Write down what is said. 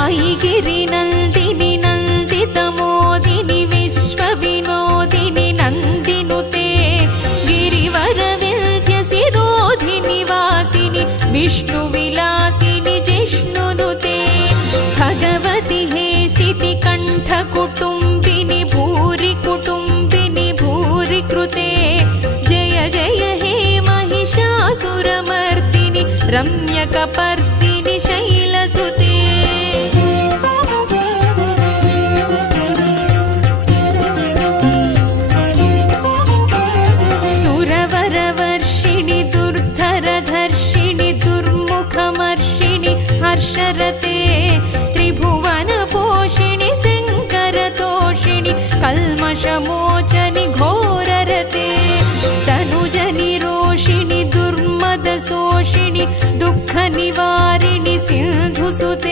ऐगिरिनन्दिनि नन्दितमोदिनि विश्वविनोदिनि नन्दिनुते गिरिवरविन्ध्यसिरोधिनि वासिनि विष्णुविलासिनि जिष्णुनुते भगवति हेशिति कण्ठकुटुम्बिनि भूरि कुटुम्बिनि भूरि कृते जय जय हे महिषासुरमर्दिनि रम्यकपर्दिनि शैलसुते सुरवरवर्षिणि दुर्धरधर्षिणि दुर्मुखमर्षिणि हर्षरते त्रिभुवनपोषिणि शङ्करतोषिणि कल्मषमोचनि घोररते तनुजनिरोषिणि दुर्मदशोषिणि दुःखनिवारिणि सिन्धुसुते।